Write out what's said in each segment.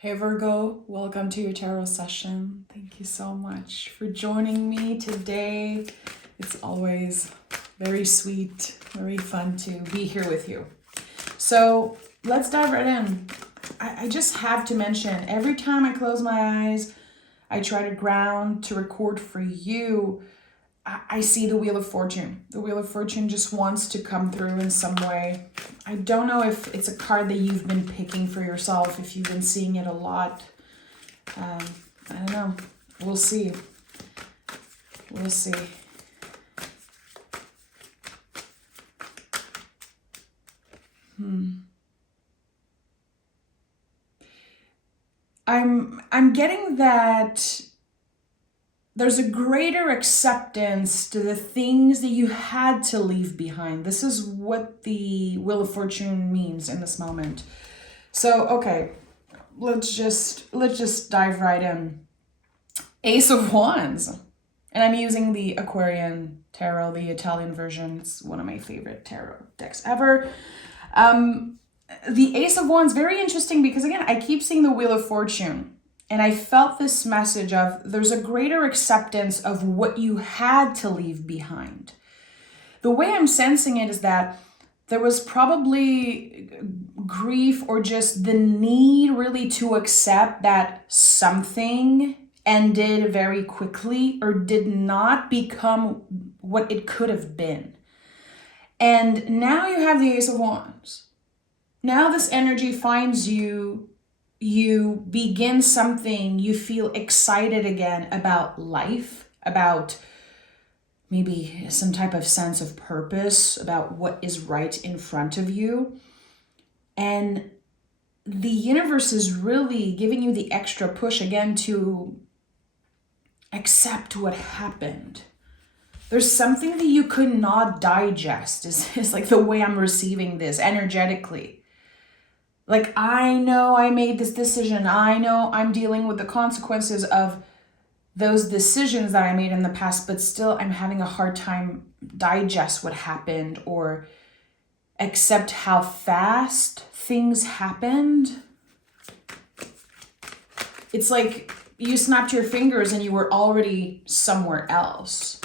Hey Virgo, welcome to your tarot session. Thank you so much for joining me today. It's always very sweet, very fun to be here with you. So let's dive right in. I just have to mention, every time I close my eyes, I try to ground to record for you. I see the Wheel of Fortune. The Wheel of Fortune just wants to come through in some way. I don't know if it's a card that you've been picking for yourself, if you've been seeing it a lot. I don't know. We'll see. We'll see. I'm getting that there's a greater acceptance to the things that you had to leave behind. This is what the Wheel of Fortune means in this moment. So, okay, let's just dive right in. Ace of Wands. And I'm using the Aquarian Tarot, the Italian version. It's one of my favorite tarot decks ever. The Ace of Wands, very interesting because, again, I keep seeing the Wheel of Fortune. And I felt this message of there's a greater acceptance of what you had to leave behind. The way I'm sensing it is that there was probably grief or just the need really to accept that something ended very quickly or did not become what it could have been. And now you have the Ace of Wands. Now this energy finds you. You begin something, you feel excited again about life, about maybe some type of sense of purpose, about what is right in front of you. And the universe is really giving you the extra push again to accept what happened. There's something that you could not digest, is like the way I'm receiving this energetically. Like, I know I made this decision. I know I'm dealing with the consequences of those decisions that I made in the past, but still I'm having a hard time digest what happened or accept how fast things happened. It's like you snapped your fingers and you were already somewhere else.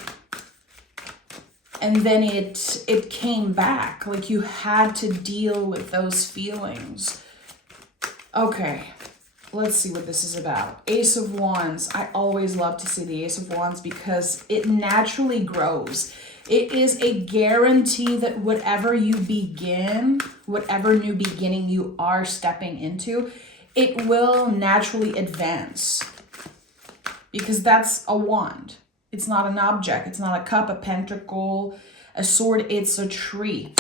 And then it came back, like you had to deal with those feelings. Okay, let's see what this is about. Ace of Wands. I always love to see the Ace of Wands because it naturally grows. It is a guarantee that whatever you begin, whatever new beginning you are stepping into, it will naturally advance. Because that's a wand. It's not an object. It's not a cup, a pentacle, a sword. It's a tree.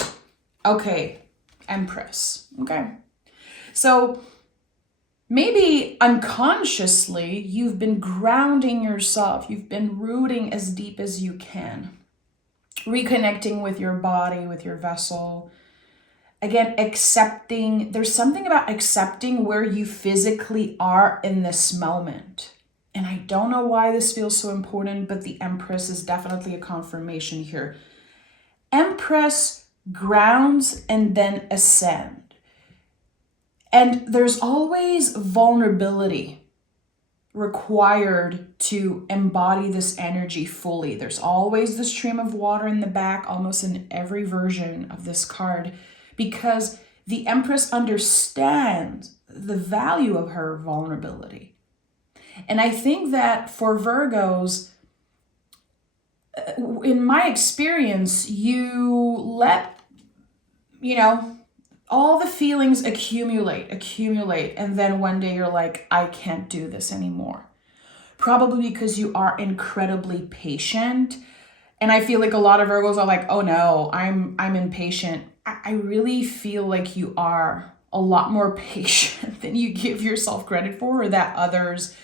Okay, Empress. Okay. So maybe unconsciously, you've been grounding yourself. You've been rooting as deep as you can. Reconnecting with your body, with your vessel. Again, accepting. There's something about accepting where you physically are in this moment. And I don't know why this feels so important, but the Empress is definitely a confirmation here. Empress grounds and then ascend. And there's always vulnerability required to embody this energy fully. There's always the stream of water in the back, almost in every version of this card, because the Empress understands the value of her vulnerability. And I think that for Virgos, in my experience, you let, all the feelings accumulate. And then one day you're like, I can't do this anymore. Probably because you are incredibly patient. And I feel like a lot of Virgos are like, oh no, I'm impatient. I really feel like you are a lot more patient than you give yourself credit for, or that others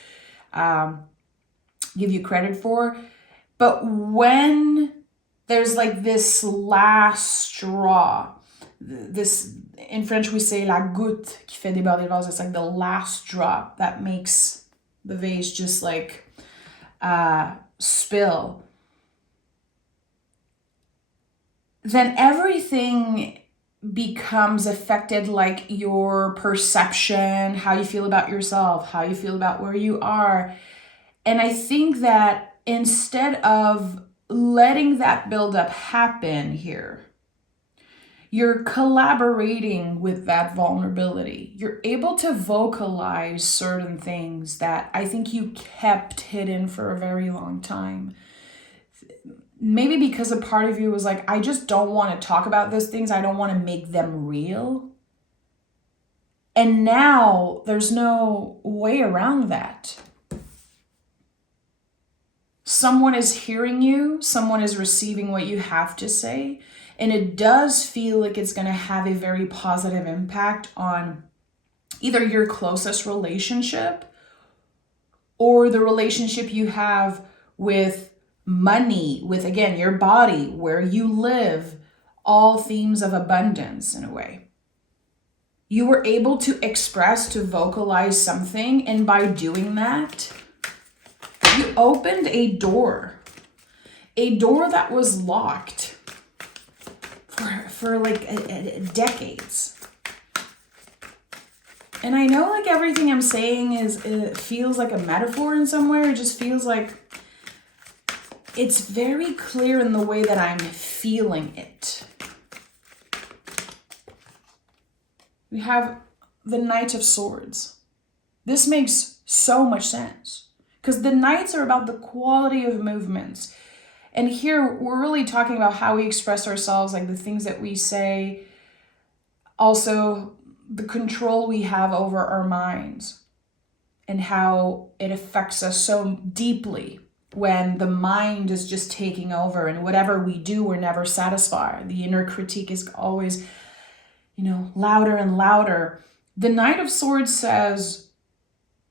give you credit for. But when there's like this last straw, this, in French we say la goutte qui fait déborder le vase, it's like the last drop that makes the vase just like spill, then everything becomes affected, like your perception, how you feel about yourself, how you feel about where you are. And I think that instead of letting that buildup happen here, you're collaborating with that vulnerability. You're able to vocalize certain things that I think you kept hidden for a very long time. Maybe because a part of you was like, I just don't want to talk about those things. I don't want to make them real. And now there's no way around that. Someone is hearing you, someone is receiving what you have to say, and it does feel like it's going to have a very positive impact on either your closest relationship or the relationship you have with money, with, again, your body, where you live, all themes of abundance in a way. You were able to express, to vocalize something, and by doing that, you opened a door that was locked for like decades. And I know like everything I'm saying it feels like a metaphor in some way. It just feels like it's very clear in the way that I'm feeling it. We have the Knight of Swords. This makes so much sense because the Knights are about the quality of movements. And here we're really talking about how we express ourselves, like the things that we say, also the control we have over our minds and how it affects us so deeply when the mind is just taking over and whatever we do, we're never satisfied. The inner critique is always, louder and louder. The Knight of Swords says,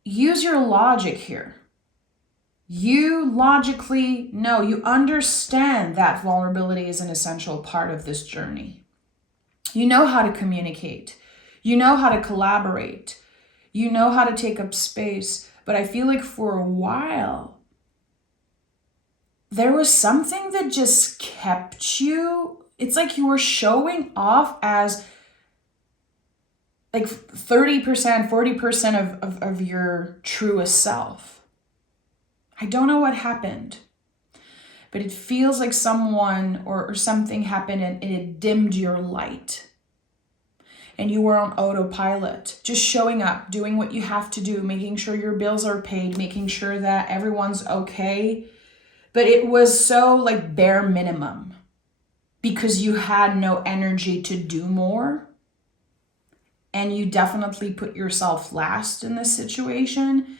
use your logic here. You logically know, you understand that vulnerability is an essential part of this journey. You know how to communicate. You know how to collaborate. You know how to take up space. But I feel like for a while, there was something that just kept you. It's like you were showing off as like 30%, 40% of your truest self. I don't know what happened, but it feels like someone or something happened and it dimmed your light. And you were on autopilot, just showing up, doing what you have to do, making sure your bills are paid, making sure that everyone's okay. But it was so like bare minimum because you had no energy to do more. And you definitely put yourself last in this situation.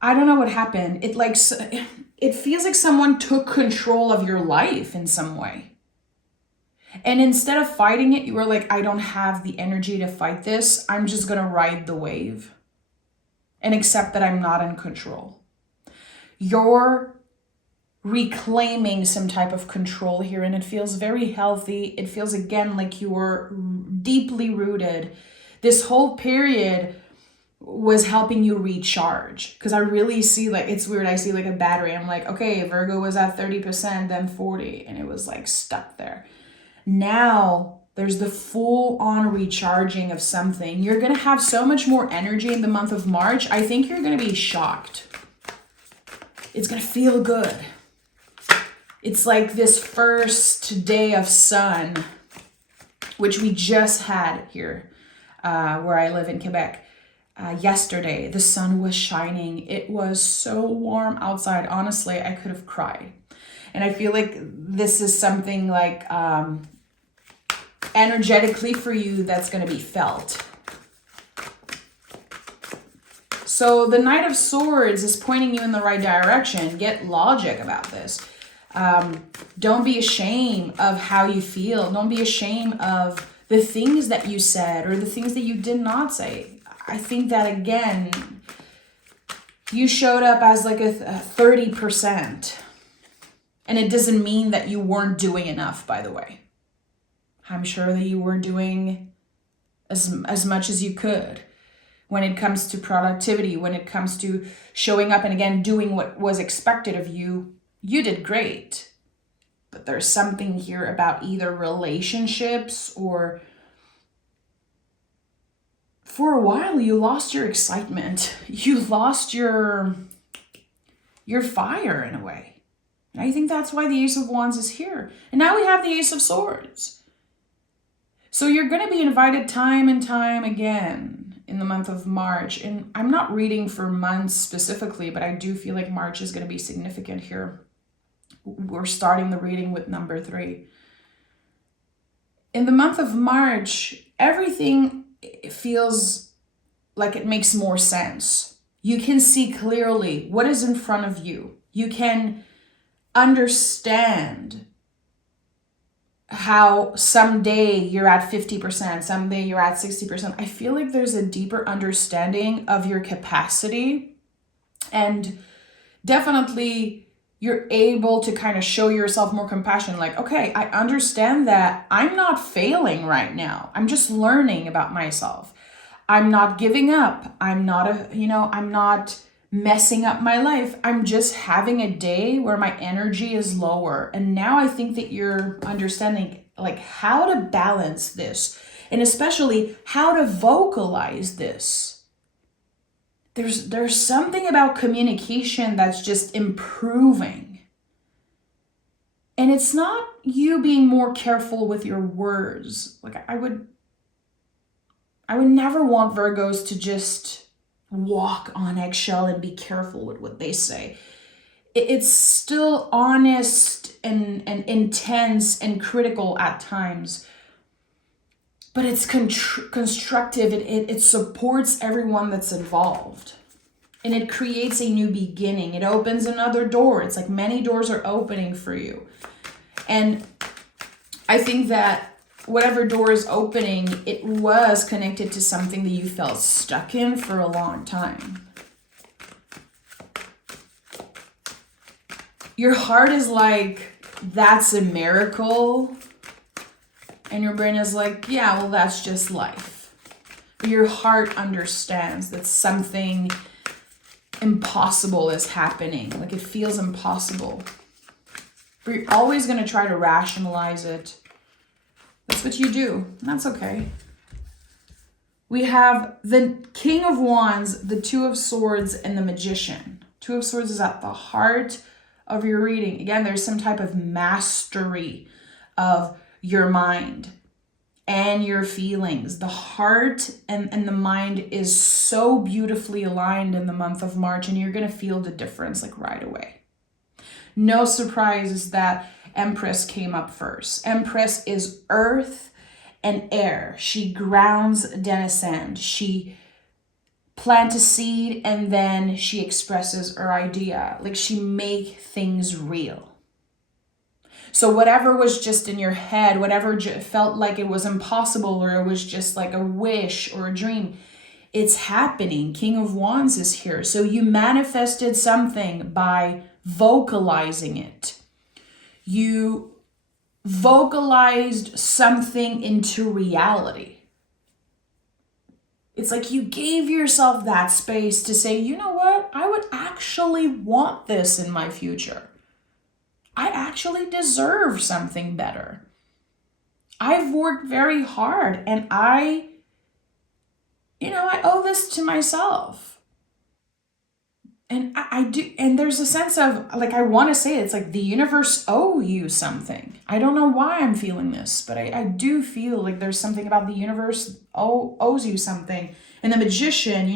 I don't know what happened. It feels like someone took control of your life in some way. And instead of fighting it, you were like, I don't have the energy to fight this. I'm just going to ride the wave and accept that I'm not in control. You're reclaiming some type of control here, and it feels very healthy. It feels, again, like you were deeply rooted. This whole period was helping you recharge, because I really see, like, it's weird, I see like a battery. I'm like, okay, Virgo was at 30%, then 40, and it was like stuck there. Now there's the full on recharging of something. You're gonna have so much more energy in the month of March. I think you're gonna be shocked. It's gonna feel good. It's like this first day of sun, which we just had here where I live in Quebec. Yesterday, the sun was shining. It was so warm outside. Honestly, I could have cried. And I feel like this is something like energetically for you that's going to be felt. So the Knight of Swords is pointing you in the right direction. Get logic about this. Don't be ashamed of how you feel. Don't be ashamed of the things that you said or the things that you did not say. I think that, again, you showed up as like a 30%. And it doesn't mean that you weren't doing enough, by the way. I'm sure that you were doing as much as you could when it comes to productivity, when it comes to showing up and, again, doing what was expected of you. You did great. But there's something here about either relationships or for a while you lost your excitement. You lost your fire in a way. And I think that's why the Ace of Wands is here. And now we have the Ace of Swords. So you're going to be invited time and time again in the month of March. And I'm not reading for months specifically, but I do feel like March is going to be significant here. We're starting the reading with number 3. In the month of March, everything feels like it makes more sense. You can see clearly what is in front of you. You can understand how someday you're at 50%, someday you're at 60%. I feel like there's a deeper understanding of your capacity, and definitely you're able to kind of show yourself more compassion. Like, okay, I understand that I'm not failing right now. I'm just learning about myself. I'm not giving up. I'm not I'm not messing up my life. I'm just having a day where my energy is lower. And now I think that you're understanding like how to balance this, and especially how to vocalize this. There's something about communication that's just improving. And it's not you being more careful with your words. Like I would never want Virgos to just walk on eggshell and be careful with what they say. It's still honest and intense and critical at times, but it's constructive. It supports everyone that's involved, and it creates a new beginning. It opens another door. It's like many doors are opening for you. And I think that whatever door is opening, it was connected to something that you felt stuck in for a long time. Your heart is like, that's a miracle. And your brain is like, yeah, well, that's just life. But your heart understands that something impossible is happening. Like it feels impossible. But you're always going to try to rationalize it. That's what you do. That's okay. We have the King of Wands, the Two of Swords, and the Magician. Two of Swords is at the heart of your reading. Again, there's some type of mastery of your mind and your feelings. The heart and the mind is so beautifully aligned in the month of March, and you're going to feel the difference like right away. No surprises that Empress came up first. Empress is earth and air. She grounds, then ascend. She plants a seed and then she expresses her idea. Like she make things real. So whatever was just in your head, whatever felt like it was impossible or it was just like a wish or a dream, it's happening. King of Wands is here. So you manifested something by vocalizing it. You vocalized something into reality. It's like you gave yourself that space to say, you know what? I would actually want this in my future. I actually deserve something better. I've worked very hard and I owe this to myself. And I do, and there's a sense of, like, I want to say it's like the universe owe you something. I don't know why I'm feeling this, but I do feel like there's something about the universe owes you something. And the Magician,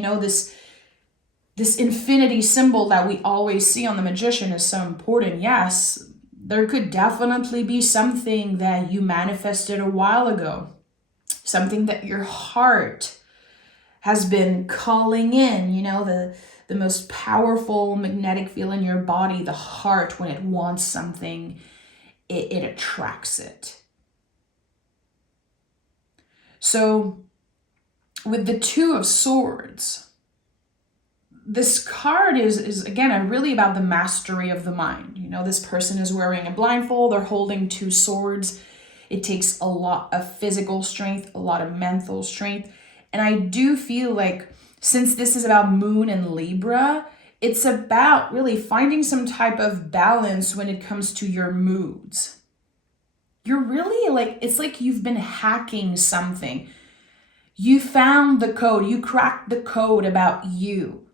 this infinity symbol that we always see on the Magician is so important. Yes, there could definitely be something that you manifested a while ago, something that your heart has been calling in, the most powerful magnetic field in your body, the heart, when it wants something, it attracts it. So with the Two of Swords, this card is again, really about the mastery of the mind. This person is wearing a blindfold, they're holding two swords. It takes a lot of physical strength, a lot of mental strength. And I do feel like since this is about Moon and Libra, it's about really finding some type of balance when it comes to your moods. You're really it's like you've been hacking something. You found the code. You cracked the code about you,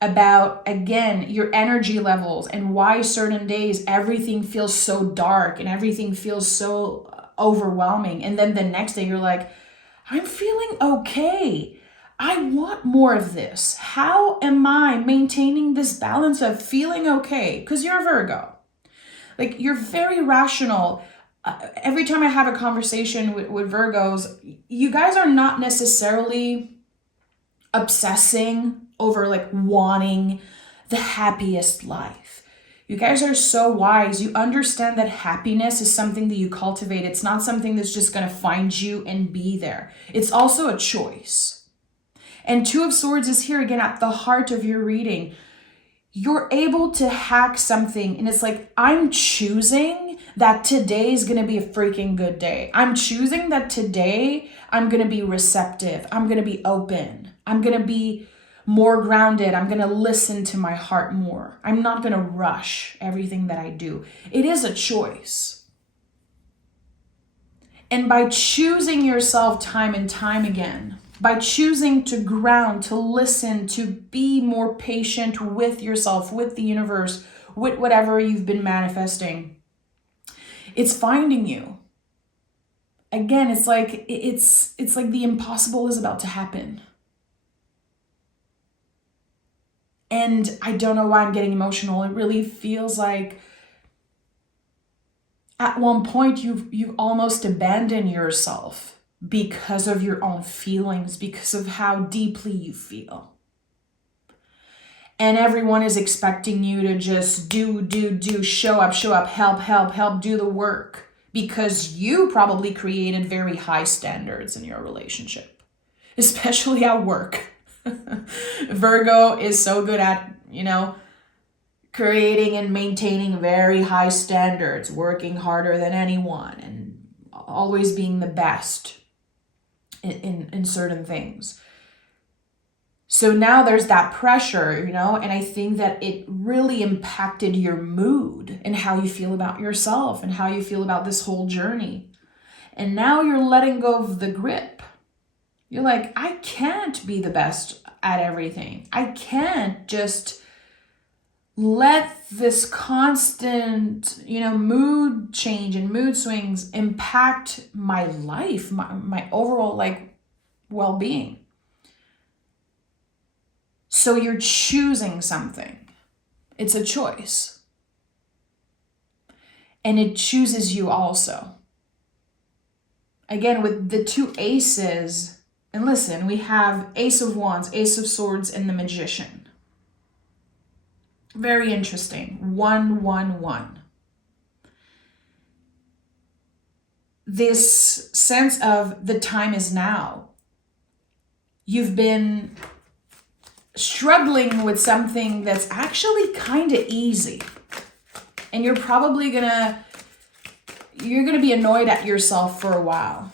about, again, your energy levels and why certain days everything feels so dark and everything feels so overwhelming. And then the next day you're like, I'm feeling okay. I want more of this. How am I maintaining this balance of feeling okay? Because you're a Virgo. Like, you're very rational. Every time I have a conversation with Virgos, you guys are not necessarily obsessing over like wanting the happiest life. You guys are so wise. You understand that happiness is something that you cultivate. It's not something that's just going to find you and be there. It's also a choice. And Two of Swords is here again at the heart of your reading. You're able to hack something, and it's like, I'm choosing that today is going to be a freaking good day. I'm choosing that today I'm going to be receptive. I'm going to be open. I'm going to be more grounded. I'm going to listen to my heart more. I'm not going to rush everything that I do. It is a choice. And by choosing yourself time and time again, by choosing to ground, to listen, to be more patient with yourself, with the universe, with whatever you've been manifesting, it's finding you. Again, it's like the impossible is about to happen. And I don't know why I'm getting emotional. It really feels like at one point you've almost abandoned yourself because of your own feelings, because of how deeply you feel. And everyone is expecting you to just do, show up, help, do the work, because you probably created very high standards in your relationship, especially at work. Virgo is so good at, creating and maintaining very high standards, working harder than anyone, and always being the best in certain things. So now there's that pressure, and I think that it really impacted your mood and how you feel about yourself and how you feel about this whole journey. And now you're letting go of the grip. You're like, I can't be the best at everything. I can't just let this constant, mood change and mood swings impact my life, my overall well-being. So you're choosing something. It's a choice. And it chooses you also. Again, with the two aces, and listen, we have Ace of Wands, Ace of Swords, and the Magician. Very interesting. 1-1-1. This sense of the time is now. You've been struggling with something that's actually kind of easy. And you're probably gonna be annoyed at yourself for a while.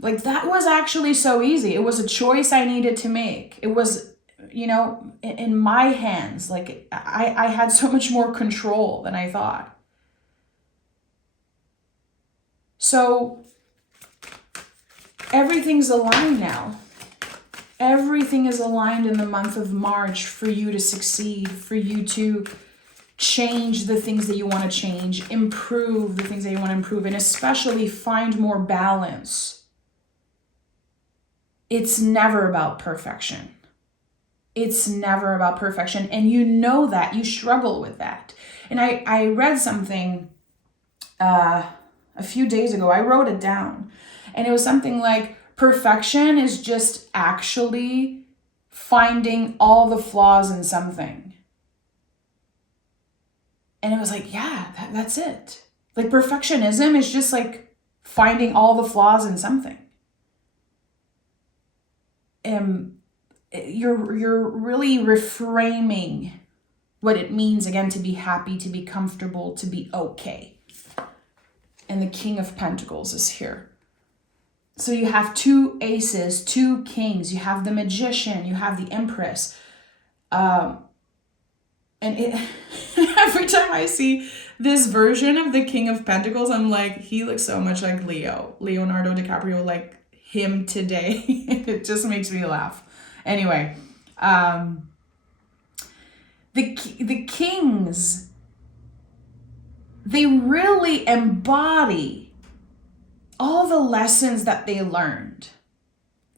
Like, that was actually so easy. It was a choice I needed to make. It was, in my hands. Like, I had so much more control than I thought. So everything's aligned now. Everything is aligned in the month of March for you to succeed, for you to change the things that you want to change, improve the things that you want to improve, and especially find more balance. It's never about perfection. It's never about perfection. And you know that. You struggle with that. And I read something a few days ago. I wrote it down. And it was something like, perfection is just actually finding all the flaws in something. And it was like, yeah, that's it. Like, perfectionism is just like finding all the flaws in something. You're really reframing what it means, again, to be happy, to be comfortable, to be okay. And the King of Pentacles is here. So you have two aces, two kings, you have the Magician, you have the Empress. And every time I see this version of the King of Pentacles, I'm like, he looks so much like Leonardo DiCaprio. Like, him today. It just makes me laugh. Anyway, the kings, they really embody all the lessons that they learned.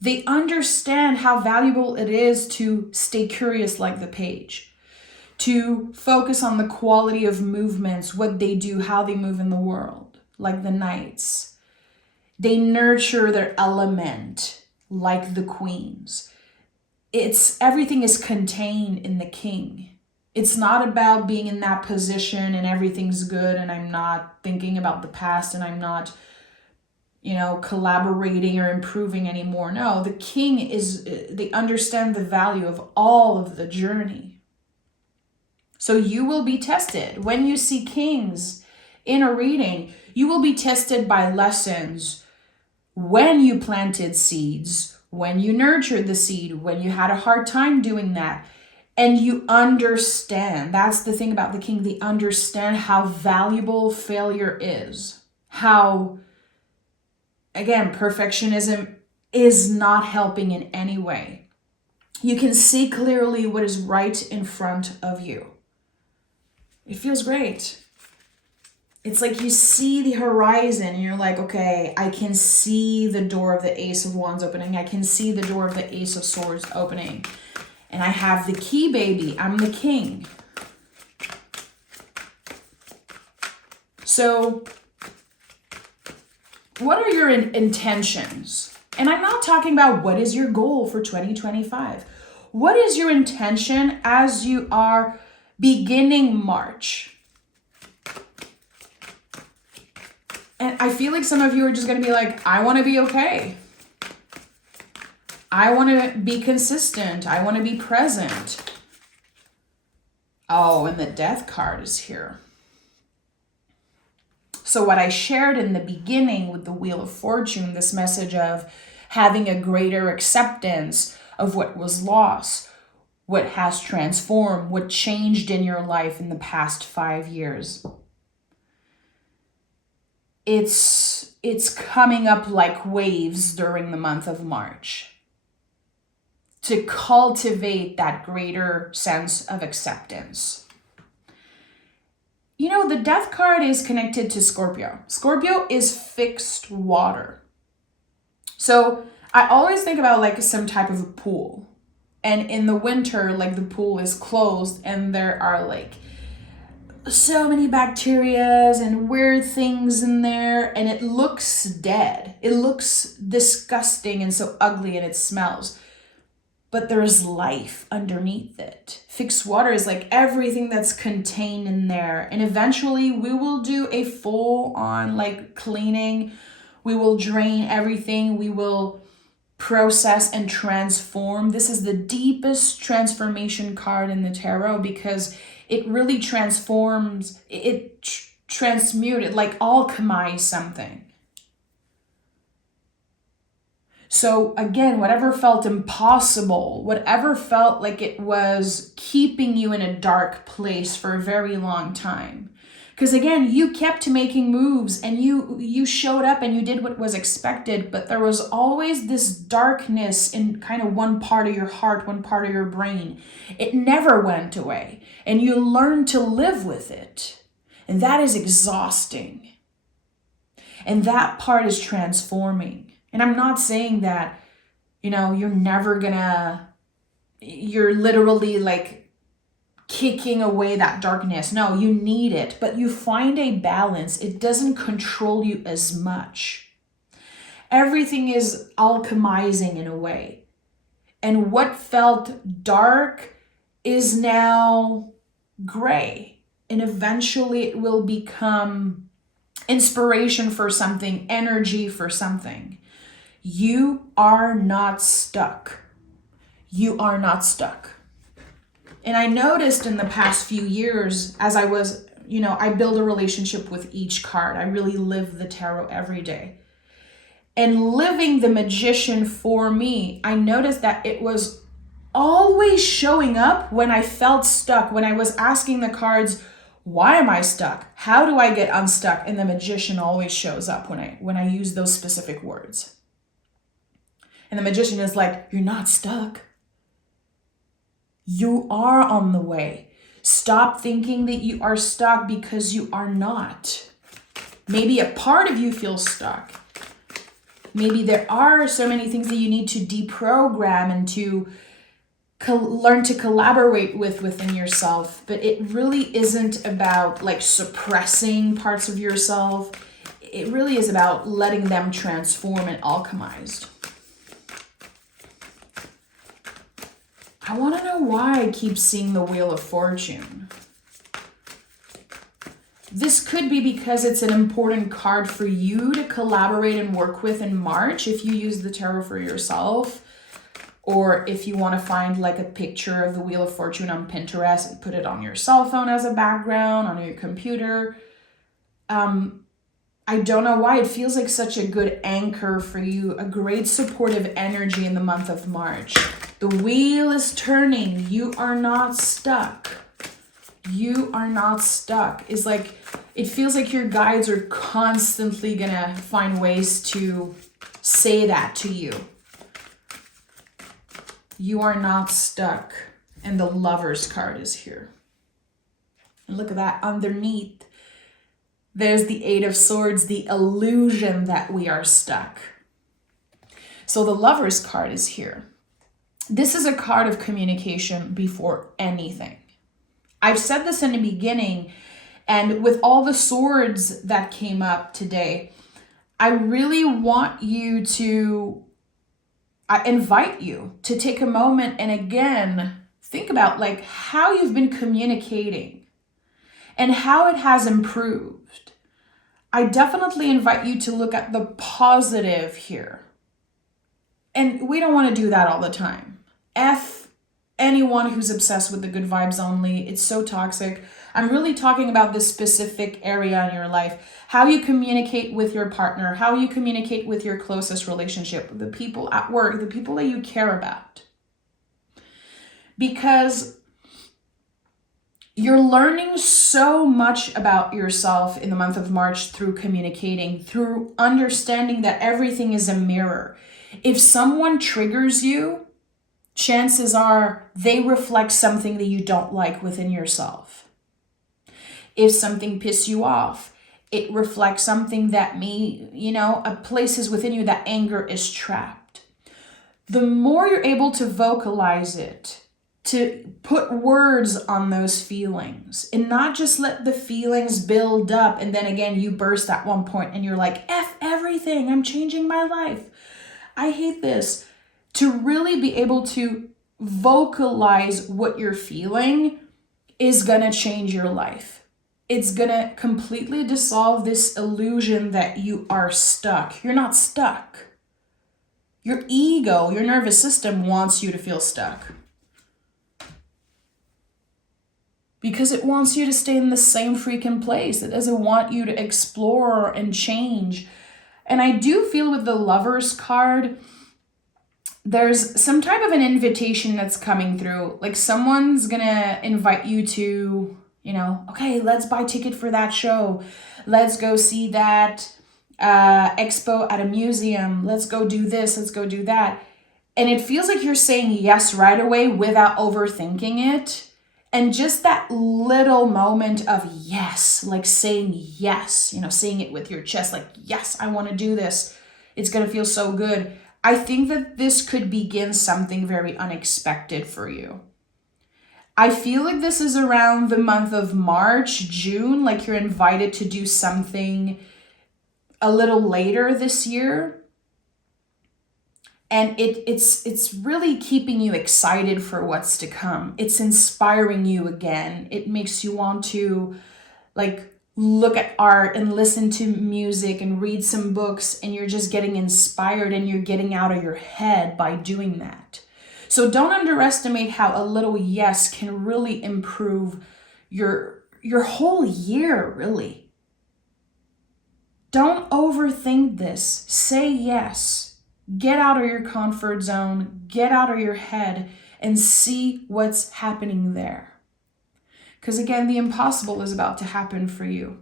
They understand how valuable it is to stay curious like the page, to focus on the quality of movements, what they do, how they move in the world, like the knights. They nurture their element like the queens. Everything is contained in the king. It's not about being in that position and everything's good and I'm not thinking about the past and I'm not, collaborating or improving anymore. No, the king they understand the value of all of the journey. So you will be tested. When you see kings in a reading, you will be tested by lessons when you planted seeds, when you nurtured the seed, when you had a hard time doing that. And you understand, that's the thing about the king, they understand how valuable failure is. How, again, perfectionism is not helping in any way. You can see clearly what is right in front of you. It feels great. It's like you see the horizon and you're like, okay, I can see the door of the Ace of Wands opening. I can see the door of the Ace of Swords opening. And I have the key, baby. I'm the king. So, what are your intentions? And I'm not talking about what is your goal for 2025. What is your intention as you are beginning March? And I feel like some of you are just going to be like, I want to be okay. I want to be consistent. I want to be present. Oh, and the Death card is here. So what I shared in the beginning with the Wheel of Fortune, this message of having a greater acceptance of what was lost, what has transformed, what changed in your life in the past 5 years. It's coming up like waves during the month of March, to cultivate that greater sense of acceptance. The Death card is connected to Scorpio. Scorpio is fixed water. So I always think about like some type of a pool. And in the winter, like the pool is closed and there are like so many bacterias and weird things in there. And it looks dead. It looks disgusting and so ugly and it smells. But there's life underneath it. Fixed water is like everything that's contained in there. And eventually we will do a full on like cleaning. We will drain everything. We will process and transform. This is the deepest transformation card in the tarot because it really transforms, it transmutes, it like alchemizes something. So again, whatever felt impossible, whatever felt like it was keeping you in a dark place for a very long time. Because again, you kept making moves and you showed up and you did what was expected, but there was always this darkness in kind of one part of your heart, one part of your brain. It never went away and you learned to live with it. And that is exhausting. And that part is transforming. And I'm not saying that, you're literally like kicking away that darkness. No, you need it, but you find a balance. It doesn't control you as much. Everything is alchemizing in a way. And what felt dark is now gray. And eventually it will become inspiration for something, energy for something. You are not stuck. You are not stuck. And I noticed in the past few years, as I was, I build a relationship with each card. I really live the tarot every day. And living the Magician for me, I noticed that it was always showing up when I felt stuck, when I was asking the cards, why am I stuck? How do I get unstuck? And the Magician always shows up when I use those specific words. And the Magician is like, you're not stuck. You are on the way. Stop thinking that you are stuck, because you are not. Maybe a part of you feels stuck. Maybe there are so many things that you need to deprogram and to learn to collaborate with within yourself. But it really isn't about like suppressing parts of yourself. It really is about letting them transform and alchemized. I want to know why I keep seeing the Wheel of Fortune. This could be because it's an important card for you to collaborate and work with in March if you use the tarot for yourself, or if you want to find like a picture of the Wheel of Fortune on Pinterest and put it on your cell phone as a background, on your computer. I don't know why it feels like such a good anchor for you, a great supportive energy in the month of March. The wheel is turning. You are not stuck. You are not stuck. It's like, it feels like your guides are constantly gonna find ways to say that to you. You are not stuck. And the Lover's card is here. And look at that underneath. There's the Eight of Swords, the illusion that we are stuck. So the Lover's card is here. This is a card of communication before anything. I've said this in the beginning, and with all the swords that came up today, I really want you to, I invite you to take a moment and again, think about like how you've been communicating and how it has improved. I definitely invite you to look at the positive here. And we don't want to do that all the time. F anyone who's obsessed with the good vibes only. It's so toxic. I'm really talking about this specific area in your life. How you communicate with your partner, how you communicate with your closest relationship, the people at work, the people that you care about. Because you're learning so much about yourself in the month of March through communicating, through understanding that everything is a mirror. If someone triggers you, chances are they reflect something that you don't like within yourself. If something pisses you off, it reflects something that places within you that anger is trapped. The more you're able to vocalize it, to put words on those feelings and not just let the feelings build up and then again you burst at one point and you're like, F everything, I'm changing my life. I hate this. To really be able to vocalize what you're feeling is gonna change your life. It's gonna completely dissolve this illusion that you are stuck. You're not stuck. Your ego, your nervous system wants you to feel stuck. Because it wants you to stay in the same freaking place. It doesn't want you to explore and change. And I do feel with the Lover's card, there's some type of an invitation that's coming through. Like someone's gonna invite you to, okay, let's buy a ticket for that show. Let's go see that expo at a museum. Let's go do this. Let's go do that. And it feels like you're saying yes right away without overthinking it. And just that little moment of yes, like saying yes, saying it with your chest, like, yes, I want to do this. It's going to feel so good. I think that this could begin something very unexpected for you. I feel like this is around the month of March, June, like you're invited to do something a little later this year. And it's really keeping you excited for what's to come. It's inspiring you again. It makes you want to look at art and listen to music and read some books, and you're just getting inspired and you're getting out of your head by doing that. So don't underestimate how a little yes can really improve your whole year, really. Don't overthink this. Say yes. Get out of your comfort zone, get out of your head, and see what's happening there. Because again, the impossible is about to happen for you.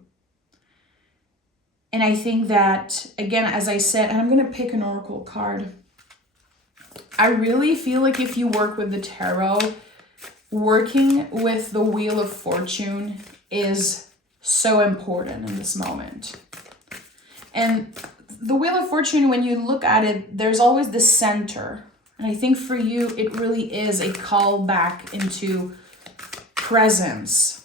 And I think that, again, as I said, and I'm going to pick an oracle card. I really feel like if you work with the tarot, working with the Wheel of Fortune is so important in this moment. And the Wheel of Fortune, when you look at it, there's always the center. And I think for you, it really is a call back into presence.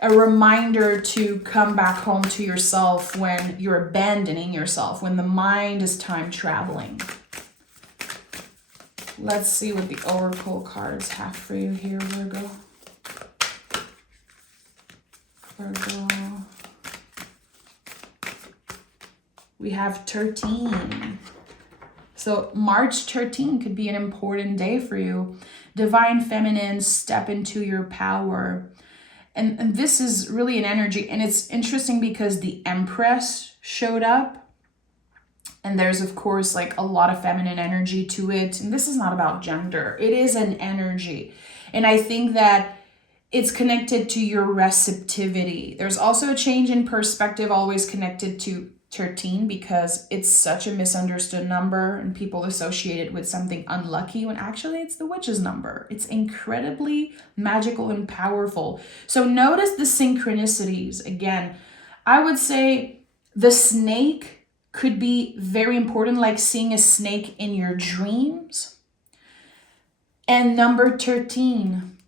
A reminder to come back home to yourself when you're abandoning yourself, when the mind is time traveling. Let's see what the Oracle cards have for you here, Virgo. Virgo. We have 13. So March 13 could be an important day for you. Divine feminine, step into your power. And this is really an energy. And it's interesting because the Empress showed up. And there's, of course, like a lot of feminine energy to it. And this is not about gender. It is an energy. And I think that it's connected to your receptivity. There's also a change in perspective always connected to 13 because it's such a misunderstood number and people associate it with something unlucky when actually it's the witch's number. It's incredibly magical and powerful. So notice the synchronicities. Again, I would say the snake could be very important, like seeing a snake in your dreams. And number 13,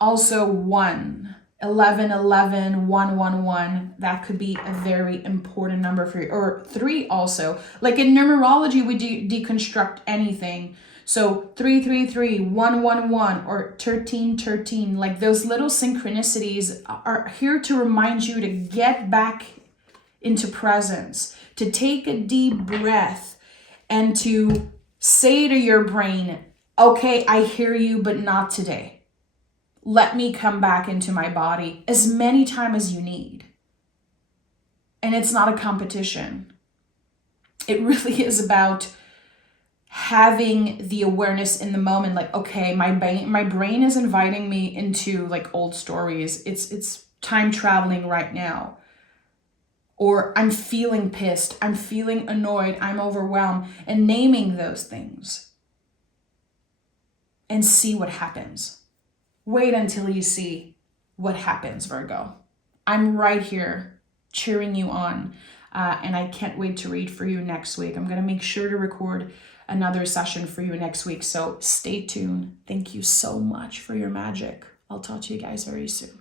also 1. 11, 11, 1, 1, 1, that could be a very important number for you. Or 3 also. Like in numerology, we deconstruct anything. So 3, 3, 3, 1, 1, 1, or 13, 13. Like those little synchronicities are here to remind you to get back into presence, to take a deep breath and to say to your brain, okay, I hear you, but not today. Let me come back into my body as many times as you need. And it's not a competition. It really is about having the awareness in the moment. Like, okay, my brain is inviting me into like old stories. It's time traveling right now. Or I'm feeling pissed. I'm feeling annoyed. I'm overwhelmed. And naming those things. And see what happens. Wait until you see what happens, Virgo. I'm right here cheering you on. And I can't wait to read for you next week. I'm going to make sure to record another session for you next week. So stay tuned. Thank you so much for your magic. I'll talk to you guys very soon.